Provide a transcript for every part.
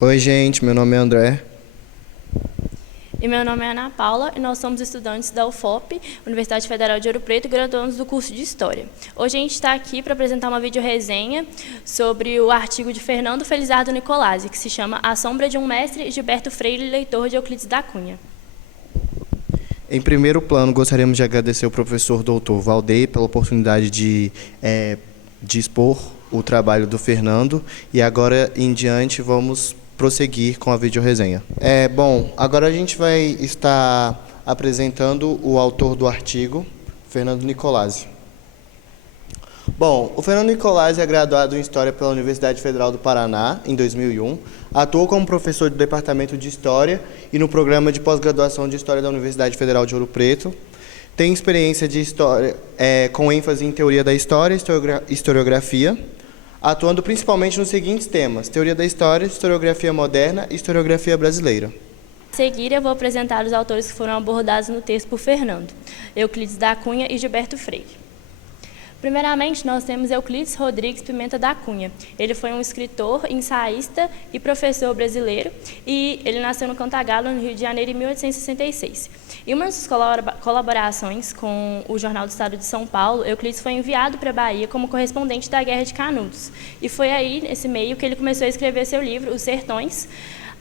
Oi, gente, meu nome é André. E meu nome é Ana Paula e nós somos estudantes da UFOP, Universidade Federal de Ouro Preto, e graduandos do curso de História. Hoje a gente está aqui para apresentar uma videoresenha sobre o artigo de Fernando Felizardo Nicolasi, que se chama A Sombra de um Mestre, Gilberto Freire, leitor de Euclides da Cunha. Em primeiro plano, gostaríamos de agradecer ao professor Dr. Valdeir pela oportunidade de expor o trabalho do Fernando, e agora em diante vamos prosseguir com a videoresenha. Bom, agora a gente vai estar apresentando o autor do artigo, Fernando Nicolasi. Bom, o Fernando Nicolasi é graduado em História pela Universidade Federal do Paraná, em 2001, atuou como professor do Departamento de História e no Programa de Pós-Graduação de História da Universidade Federal de Ouro Preto, tem experiência de História com ênfase em Teoria da História e Historiografia, atuando principalmente nos seguintes temas: Teoria da História, Historiografia Moderna e Historiografia Brasileira. A seguir, eu vou apresentar os autores que foram abordados no texto por Fernando: Euclides da Cunha e Gilberto Freire. Primeiramente, nós temos Euclides Rodrigues Pimenta da Cunha. Ele foi um escritor, ensaísta e professor brasileiro, e ele nasceu no Cantagalo, no Rio de Janeiro, em 1866. Em uma de suas colaborações com o Jornal do Estado de São Paulo, Euclides foi enviado para a Bahia como correspondente da Guerra de Canudos. E foi aí, nesse meio, que ele começou a escrever seu livro, Os Sertões,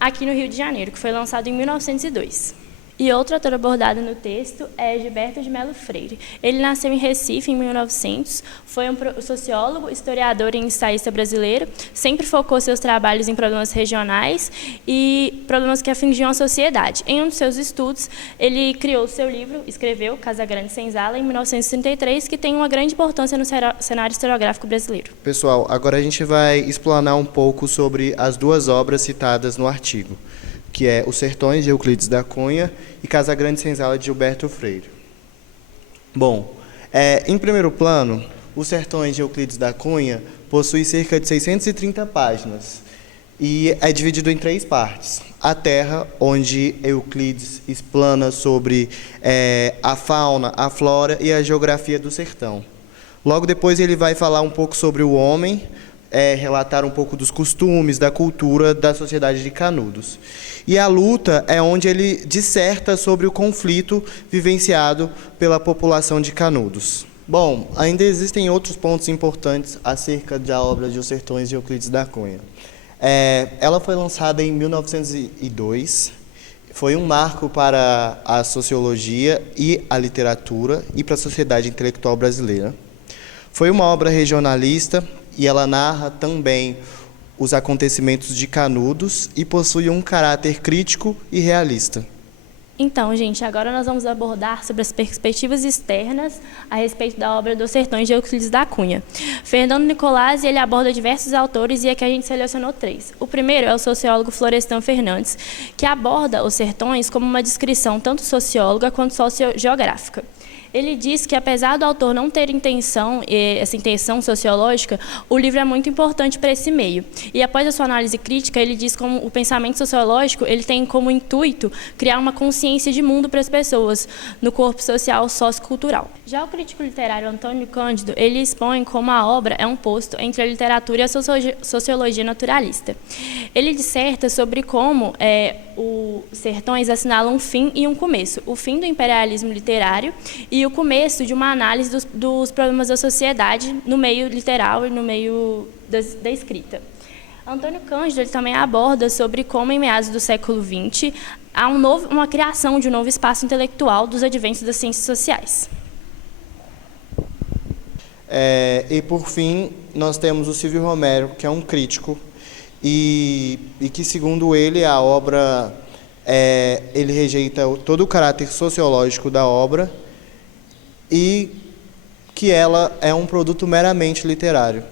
aqui no Rio de Janeiro, que foi lançado em 1902. E outro autor abordado no texto é Gilberto de Melo Freire. Ele nasceu em Recife, em 1900, foi um sociólogo, historiador e ensaísta brasileiro, sempre focou seus trabalhos em problemas regionais e problemas que afligiam a sociedade. Em um dos seus estudos, ele criou seu livro, escreveu Casa Grande Senzala, em 1933, que tem uma grande importância no cenário historiográfico brasileiro. Pessoal, agora a gente vai explanar um pouco sobre as duas obras citadas no artigo, que é Os Sertões, de Euclides da Cunha, e Casa Grande Senzala, de Gilberto Freire. Bom, em primeiro plano, Os Sertões, de Euclides da Cunha, possui cerca de 630 páginas e é dividido em 3 partes. A terra, onde Euclides explana sobre a fauna, a flora e a geografia do sertão. Logo depois ele vai falar um pouco sobre o homem, relatar um pouco dos costumes, da cultura da sociedade de Canudos. E a luta é onde ele disserta sobre o conflito vivenciado pela população de Canudos. Bom, ainda existem outros pontos importantes acerca da obra de Os Sertões, de Euclides da Cunha. Ela foi lançada em 1902, foi um marco para a sociologia e a literatura e para a sociedade intelectual brasileira. Foi uma obra regionalista e ela narra também os acontecimentos de Canudos e possui um caráter crítico e realista. Então, gente, agora nós vamos abordar sobre as perspectivas externas a respeito da obra dos Sertões, de Euclides da Cunha. Fernando Nicolasi, ele aborda diversos autores e aqui a gente selecionou 3. O primeiro é o sociólogo Florestan Fernandes, que aborda os sertões como uma descrição tanto socióloga quanto sociogeográfica. Ele diz que, apesar do autor não ter essa intenção sociológica, o livro é muito importante para esse meio. E, após a sua análise crítica, ele diz como o pensamento sociológico ele tem como intuito criar uma consciência de mundo para as pessoas, no corpo social sociocultural. Já o crítico literário Antônio Cândido, ele expõe como a obra é um posto entre a literatura e a sociologia naturalista. Ele disserta sobre como os sertões assinalam um fim e um começo. O fim do imperialismo literário e o começo de uma análise dos problemas da sociedade no meio literal e no meio da escrita. Antônio Cândido ele também aborda sobre como, em meados do século XX, há uma criação de um novo espaço intelectual dos adventos das ciências sociais. E, por fim, nós temos o Silvio Romero, que é um crítico, e que, segundo ele, a obra, ele rejeita todo o caráter sociológico da obra e que ela é um produto meramente literário.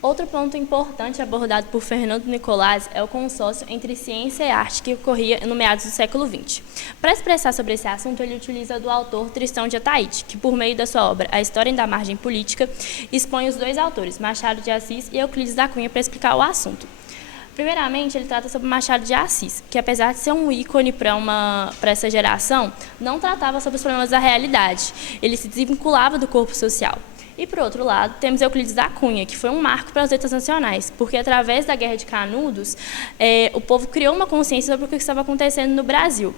Outro ponto importante abordado por Fernando Nicolasi é o consórcio entre ciência e arte que ocorria no meados do século XX. Para expressar sobre esse assunto, ele utiliza do autor Tristão de Ataíde, que, por meio da sua obra A História da Margem Política, expõe os 2 autores, Machado de Assis e Euclides da Cunha, para explicar o assunto. Primeiramente, ele trata sobre Machado de Assis, que, apesar de ser um ícone para essa geração, não tratava sobre os problemas da realidade. Ele se desvinculava do corpo social. E, por outro lado, temos Euclides da Cunha, que foi um marco para as letras nacionais, porque, através da Guerra de Canudos, o povo criou uma consciência sobre o que estava acontecendo no Brasil.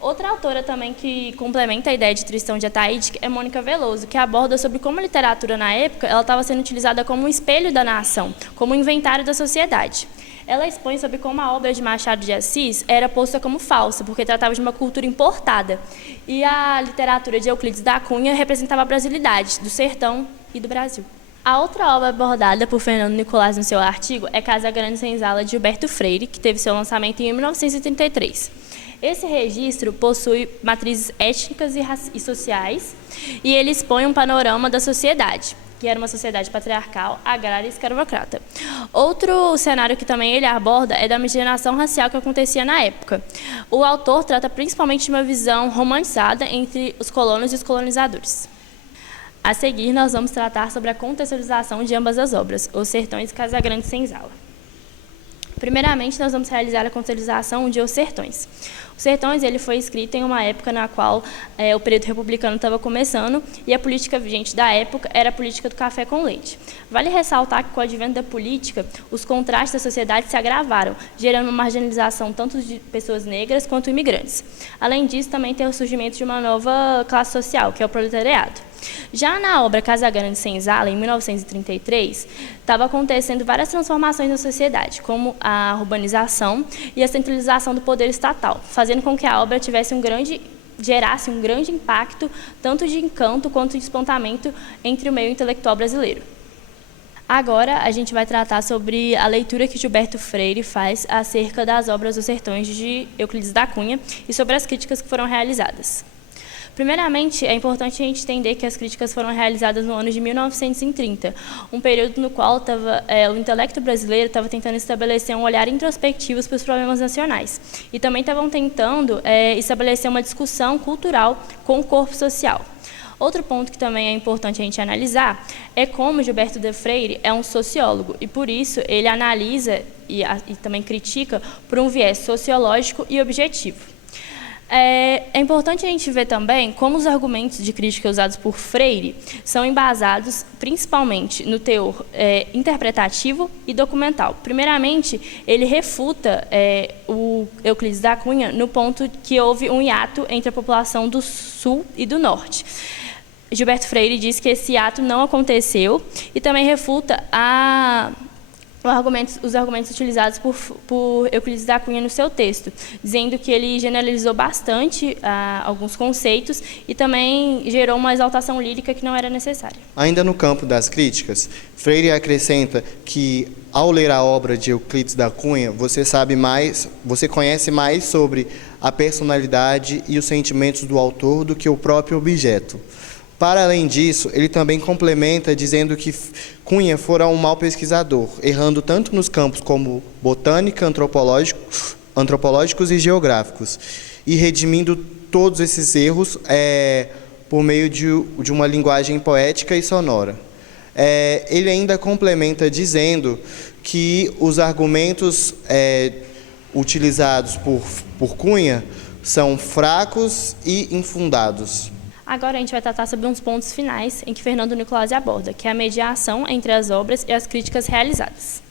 Outra autora também que complementa a ideia de Tristão de Ataíde é Mônica Veloso, que aborda sobre como a literatura, na época, ela estava sendo utilizada como um espelho da nação, como um inventário da sociedade. Ela expõe sobre como a obra de Machado de Assis era posta como falsa, porque tratava de uma cultura importada. E a literatura de Euclides da Cunha representava a brasilidade, do sertão e do Brasil. A outra obra abordada por Fernando Nicolás no seu artigo é Casa Grande Senzala, de Gilberto Freire, que teve seu lançamento em 1933. Esse registro possui matrizes étnicas e sociais, e ele expõe um panorama da sociedade, que era uma sociedade patriarcal, agrária e escravocrata. Outro cenário que também ele aborda é da miscigenação racial que acontecia na época. O autor trata principalmente de uma visão romantizada entre os colonos e os colonizadores. A seguir, nós vamos tratar sobre a contextualização de ambas as obras, Os Sertões e Casa Grande Senzala. Primeiramente, nós vamos realizar a contextualização de Os Sertões. Os Sertões ele foi escrito em uma época na qual o período republicano estava começando e a política vigente da época era a política do café com leite. Vale ressaltar que, com o advento da política, os contrastes da sociedade se agravaram, gerando uma marginalização tanto de pessoas negras quanto imigrantes. Além disso, também tem o surgimento de uma nova classe social, que é o proletariado. Já na obra Casa Grande Senzala, em 1933, estava acontecendo várias transformações na sociedade, como a urbanização e a centralização do poder estatal, fazendo com que a obra gerasse um grande impacto, tanto de encanto quanto de espantamento entre o meio intelectual brasileiro. Agora, a gente vai tratar sobre a leitura que Gilberto Freire faz acerca das obras Os Sertões de Euclides da Cunha e sobre as críticas que foram realizadas. Primeiramente, é importante a gente entender que as críticas foram realizadas no ano de 1930, um período no qual o intelecto brasileiro estava tentando estabelecer um olhar introspectivo para os problemas nacionais e também estavam tentando estabelecer uma discussão cultural com o corpo social. Outro ponto que também é importante a gente analisar é como Gilberto de Freire é um sociólogo e, por isso, ele analisa e também critica por um viés sociológico e objetivo. É importante a gente ver também como os argumentos de crítica usados por Freire são embasados principalmente no teor interpretativo e documental. Primeiramente, ele refuta o Euclides da Cunha no ponto que houve um hiato entre a população do Sul e do Norte. Gilberto Freire diz que esse hiato não aconteceu e também refuta os argumentos utilizados por Euclides da Cunha no seu texto, dizendo que ele generalizou bastante alguns conceitos e também gerou uma exaltação lírica que não era necessária. Ainda no campo das críticas, Freire acrescenta que, ao ler a obra de Euclides da Cunha, você conhece mais sobre a personalidade e os sentimentos do autor do que o próprio objeto. Para além disso, ele também complementa dizendo que Cunha fora um mau pesquisador, errando tanto nos campos como botânica, antropológicos e geográficos, e redimindo todos esses erros por meio de uma linguagem poética e sonora. Ele ainda complementa dizendo que os argumentos utilizados por Cunha são fracos e infundados. Agora a gente vai tratar sobre uns pontos finais em que Fernando Nicolás aborda, que é a mediação entre as obras e as críticas realizadas.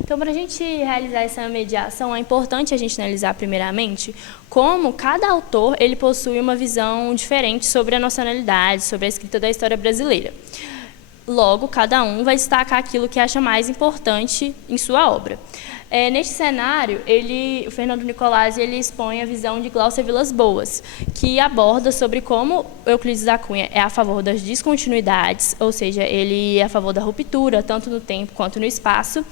Então, para a gente realizar essa mediação, é importante a gente analisar primeiramente como cada autor ele possui uma visão diferente sobre a nacionalidade, sobre a escrita da história brasileira. Logo, cada um vai destacar aquilo que acha mais importante em sua obra. Neste cenário, o Fernando Nicolás ele expõe a visão de Glaucia Vilas-Boas, que aborda sobre como Euclides da Cunha é a favor das descontinuidades, ou seja, ele é a favor da ruptura, tanto no tempo quanto no espaço,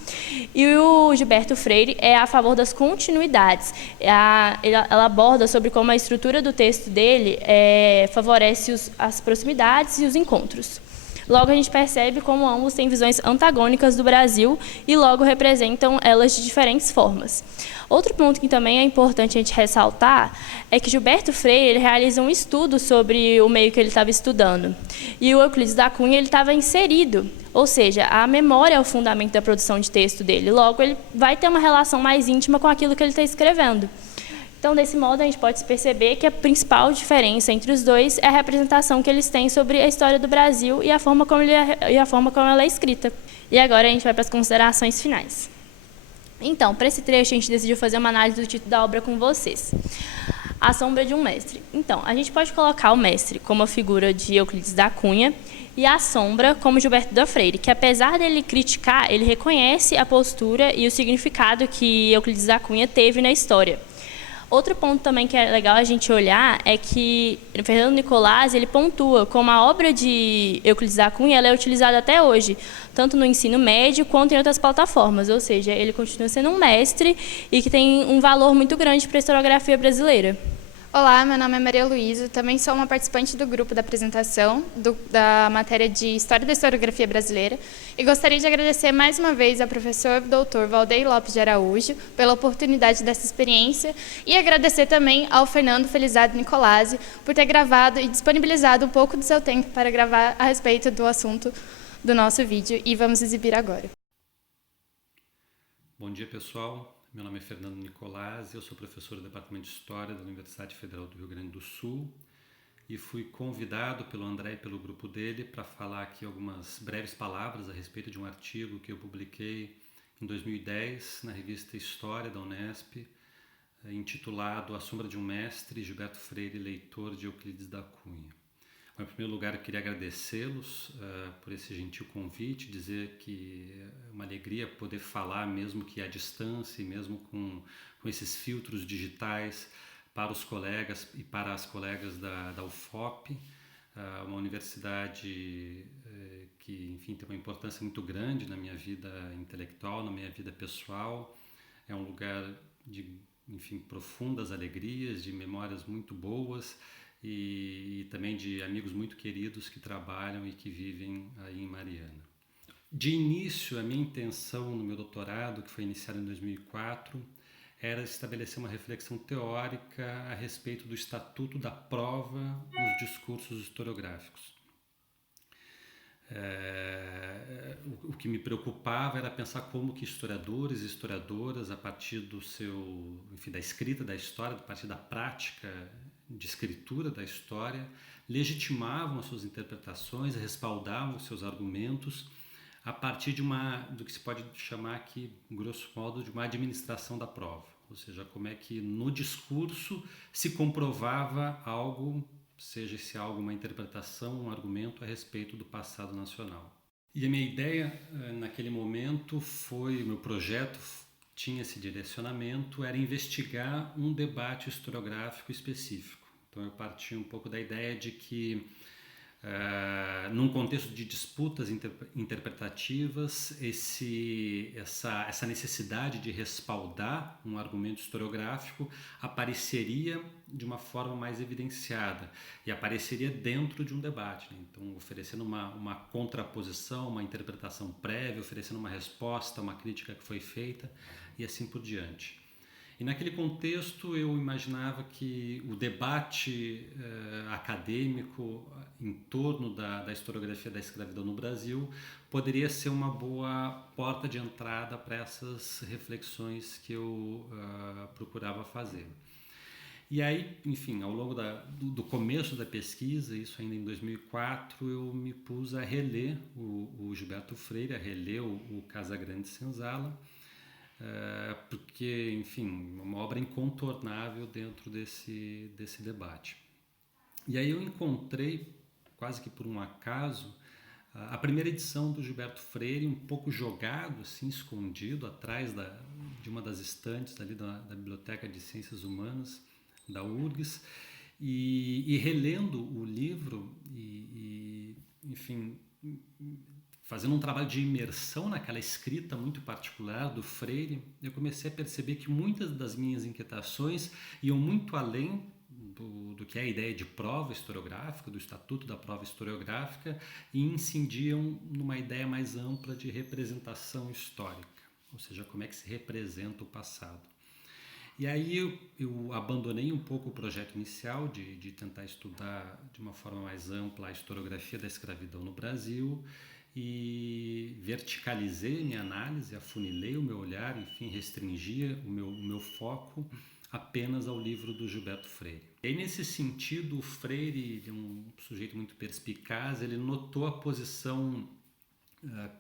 e o Gilberto Freire é a favor das continuidades. Ela aborda sobre como a estrutura do texto dele favorece as proximidades e os encontros. Logo, a gente percebe como ambos têm visões antagônicas do Brasil e logo representam elas de diferentes formas. Outro ponto que também é importante a gente ressaltar é que Gilberto Freire ele realiza um estudo sobre o meio que ele estava estudando. E o Euclides da Cunha ele estava inserido, ou seja, a memória é o fundamento da produção de texto dele. Logo, ele vai ter uma relação mais íntima com aquilo que ele está escrevendo. Então, desse modo, a gente pode perceber que a principal diferença entre os dois é a representação que eles têm sobre a história do Brasil e a forma como ela é escrita. E agora a gente vai para as considerações finais. Então, para esse trecho, a gente decidiu fazer uma análise do título da obra com vocês. A Sombra de um Mestre. Então, a gente pode colocar o mestre como a figura de Euclides da Cunha e a sombra como Gilberto da Freire, que apesar dele criticar, ele reconhece a postura e o significado que Euclides da Cunha teve na história. Outro ponto também que é legal a gente olhar é que Fernando Nicolazzi, ele pontua como a obra de Euclides da Cunha ela é utilizada até hoje, tanto no ensino médio quanto em outras plataformas, ou seja, ele continua sendo um mestre e que tem um valor muito grande para a historiografia brasileira. Olá, meu nome é Maria Luísa, também sou uma participante do grupo da apresentação da matéria de História da Historiografia Brasileira e gostaria de agradecer mais uma vez ao professor Dr. Valdeir Lopes de Araújo pela oportunidade dessa experiência e agradecer também ao Fernando Felizardo Nicolazzi por ter gravado e disponibilizado um pouco do seu tempo para gravar a respeito do assunto do nosso vídeo e vamos exibir agora. Bom dia, pessoal. Meu nome é Fernando Nicolazzi, eu sou professor do Departamento de História da Universidade Federal do Rio Grande do Sul e fui convidado pelo André e pelo grupo dele para falar aqui algumas breves palavras a respeito de um artigo que eu publiquei em 2010 na revista História da Unesp, intitulado A Sombra de um Mestre, Gilberto Freire, leitor de Euclides da Cunha. Bom, em primeiro lugar, eu queria agradecê-los por esse gentil convite, dizer que é uma alegria poder falar, mesmo que à distância, e mesmo com esses filtros digitais, para os colegas e para as colegas da UFOP, uma universidade que, enfim, tem uma importância muito grande na minha vida intelectual, na minha vida pessoal. É um lugar de, enfim, profundas alegrias, de memórias muito boas, e também de amigos muito queridos que trabalham e que vivem aí em Mariana. De início, a minha intenção no meu doutorado, que foi iniciado em 2004, era estabelecer uma reflexão teórica a respeito do estatuto da prova nos discursos historiográficos. O que me preocupava era pensar como que historiadores e historiadoras, a partir da escrita da história, a partir da prática de escritura da história, legitimavam as suas interpretações, respaldavam os seus argumentos a partir do que se pode chamar aqui, grosso modo, de uma administração da prova. Ou seja, como é que no discurso se comprovava algo, seja esse algo uma interpretação, um argumento a respeito do passado nacional. E a minha ideia naquele momento o meu projeto tinha esse direcionamento, era investigar um debate historiográfico específico. Então eu parti um pouco da ideia de que, num contexto de disputas interpretativas, essa necessidade de respaldar um argumento historiográfico apareceria de uma forma mais evidenciada e apareceria dentro de um debate, né? Então, oferecendo uma contraposição, uma interpretação prévia, oferecendo uma resposta, uma crítica que foi feita e assim por diante. E naquele contexto eu imaginava que o debate acadêmico em torno da historiografia da escravidão no Brasil poderia ser uma boa porta de entrada para essas reflexões que eu procurava fazer. E aí, enfim, ao longo do começo da pesquisa, isso ainda em 2004, eu me pus a reler o Gilberto Freire, a reler o Casagrande Senzala, porque, enfim, uma obra incontornável dentro desse debate. E aí eu encontrei, quase que por um acaso, a primeira edição do Gilberto Freire, um pouco jogado, assim, escondido, atrás de uma das estantes ali da Biblioteca de Ciências Humanas, da URGS, e relendo o livro enfim, fazendo um trabalho de imersão naquela escrita muito particular do Freire, eu comecei a perceber que muitas das minhas inquietações iam muito além do que é a ideia de prova historiográfica, do estatuto da prova historiográfica, e incidiam numa ideia mais ampla de representação histórica, ou seja, como é que se representa o passado. E aí eu abandonei um pouco o projeto inicial de tentar estudar de uma forma mais ampla a historiografia da escravidão no Brasil e verticalizei minha análise, afunilei o meu olhar, enfim, restringia o meu foco apenas ao livro do Gilberto Freire. E aí, nesse sentido, o Freire, um sujeito muito perspicaz, ele notou a posição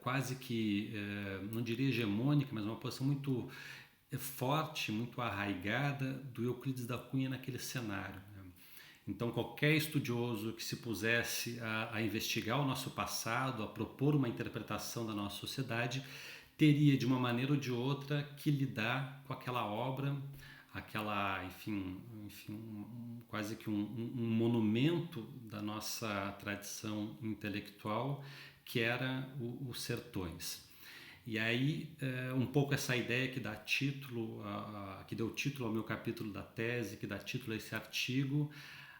quase que, não diria hegemônica, mas uma posição muito forte, muito arraigada do Euclides da Cunha naquele cenário. Então, qualquer estudioso que se pusesse a investigar o nosso passado, a propor uma interpretação da nossa sociedade, teria, de uma maneira ou de outra, que lidar com aquela obra, aquela, enfim quase que um monumento da nossa tradição intelectual, que era os Sertões. E aí, um pouco essa ideia que dá título, que deu título ao meu capítulo da tese, que dá título a esse artigo,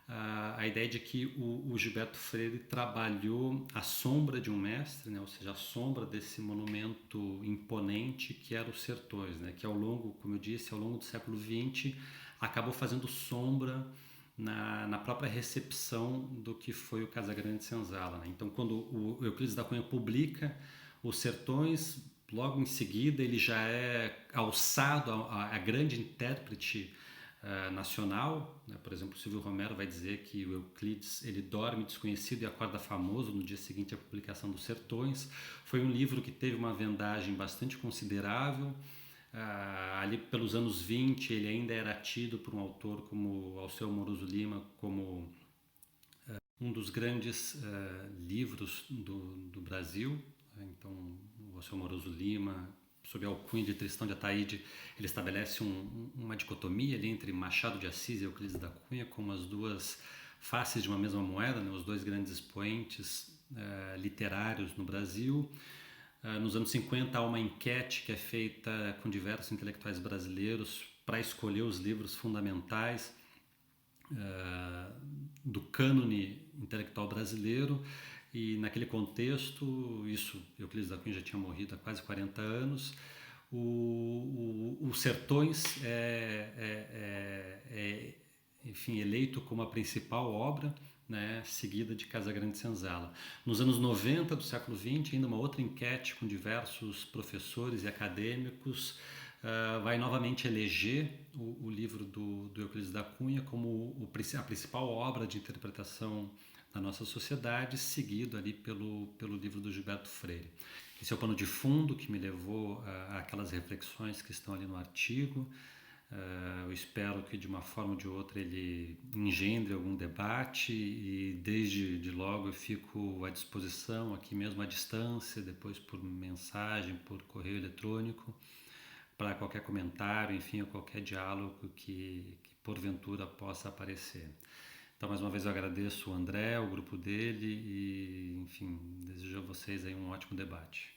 a ideia de que o Gilberto Freire trabalhou à sombra de um mestre, né? Ou seja, à sombra desse monumento imponente que era os Sertões, né? Que ao longo, como eu disse, ao longo do século XX, acabou fazendo sombra na própria recepção do que foi o Casagrande Senzala, né? Então, quando o Euclides da Cunha publica os Sertões, logo em seguida ele já é alçado a grande intérprete nacional, né? Por exemplo, o Silvio Romero vai dizer que o Euclides ele dorme desconhecido e acorda famoso no dia seguinte à publicação dos Sertões. Foi um livro que teve uma vendagem bastante considerável. Ali pelos anos 20 ele ainda era tido por um autor como Alceu Moroso Lima como um dos grandes livros do Brasil. Então, o Alceu Moroso Lima, sob a alcunha de Tristão de Ataíde, ele estabelece uma dicotomia ali entre Machado de Assis e Euclides da Cunha como as duas faces de uma mesma moeda, né? Os dois grandes expoentes literários no Brasil. Nos anos 50 há uma enquete que é feita com diversos intelectuais brasileiros para escolher os livros fundamentais do cânone intelectual brasileiro. E naquele contexto, Euclides da Cunha já tinha morrido há quase 40 anos, os Sertões enfim, eleito como a principal obra, né, seguida de Casagrande Senzala. Nos anos 90 do século XX, ainda uma outra enquete com diversos professores e acadêmicos vai novamente eleger o livro do Euclides da Cunha como a principal obra de interpretação da nossa sociedade, seguido ali pelo livro do Gilberto Freire. Esse é o pano de fundo que me levou àquelas reflexões que estão ali no artigo. Eu espero que de uma forma ou de outra ele engendre algum debate e desde logo eu fico à disposição aqui mesmo à distância, depois por mensagem, por correio eletrônico, para qualquer comentário, enfim, ou qualquer diálogo que porventura possa aparecer. Então, mais uma vez eu agradeço o André, o grupo dele e, enfim, desejo a vocês aí um ótimo debate.